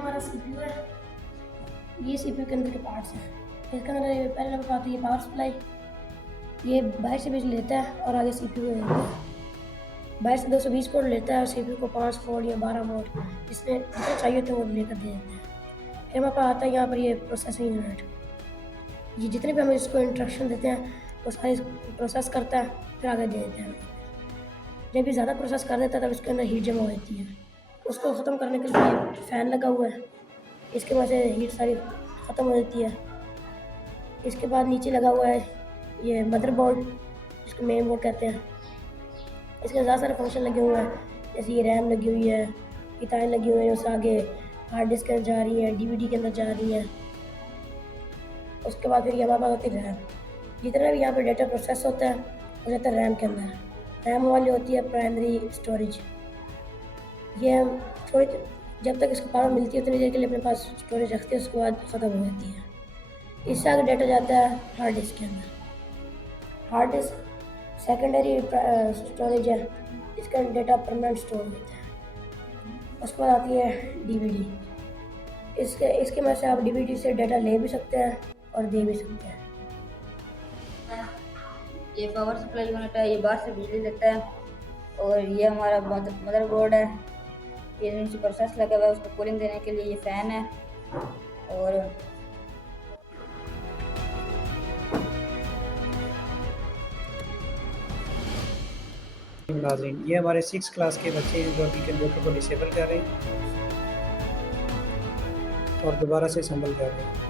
हमारा सीपीयू है। ये सीपीयू के अंदर के पार्ट्स हैं। इसके अंदर पहले नंबर पर आती है पावर सप्लाई। ये बाहर से बिजली लेता है और आगे सीपीयू को देता है। बाहर से 220 वोल्ट लेता है और सीपीयू को 5 वोल्ट या 12 वोल्ट जिसने चाहिए थे वो लेकर दे देते हैं। फिर हमारे पास आता है यहाँ पर ये प्रोसेसिंग यूनिट। ये जितने भी हम इसको इंस्ट्रक्शन देते हैं वो सारी प्रोसेस करता है, फिर आगे दे देते हैं। जब भी ज़्यादा प्रोसेस कर देता है तब इसके अंदर हीट जमा हो जाती है। उसको ख़त्म करने के लिए फ़ैन लगा हुआ है, इसके वजह से हीट सारी ख़त्म हो जाती है। इसके बाद नीचे लगा हुआ है ये मदरबोर्ड, जिसको मेन बोर्ड कहते हैं। इसके ज़्यादा सारे फंक्शन लगे हुए हैं, जैसे ये रैम लगी हुई है, इताएँ लगी हुई हैं, उससे आगे हार्ड डिस्क के अंदर जा रही हैं, डीवीडी के अंदर जा रही हैं। उसके बाद फिर ये हमारे पास होती है रैम। जितना भी यहाँ पे डेटा प्रोसेस होता है वो जाता है रैम के अंदर। रैम वाली होती है प्राइमरी स्टोरेज। ये हम थोड़ी जब तक इसको पावर मिलती है उतनी देर के लिए अपने पास स्टोरेज रखते हैं, उसके बाद ख़त्म हो जाती है। इससे आगे डेटा जाता है हार्ड डिस्क के अंदर। हार्ड डिस्क सेकेंडरी स्टोरेज है, इसका डेटा परमानेंट स्टोर होता है। उसके बाद आती है डीवीडी। इसके मदद से आप डीवीडी से डेटा ले भी सकते हैं और दे भी सकते हैं। ये पावर सप्लाई यूनिट है, ये बाहर से बिजली लेता है। और ये हमारा मदरबोर्ड है, ये नीचे प्रोसेस लगा हुआ है, उसको कूलिंग देने के लिए ये फ़ैन है। और नाज़रीन, ये हमारे 6 क्लास के बच्चे हैं जो अभी कंप्यूटर को डिसेबल कर रहे हैं और दोबारा से असेंबल कर रहे हैं।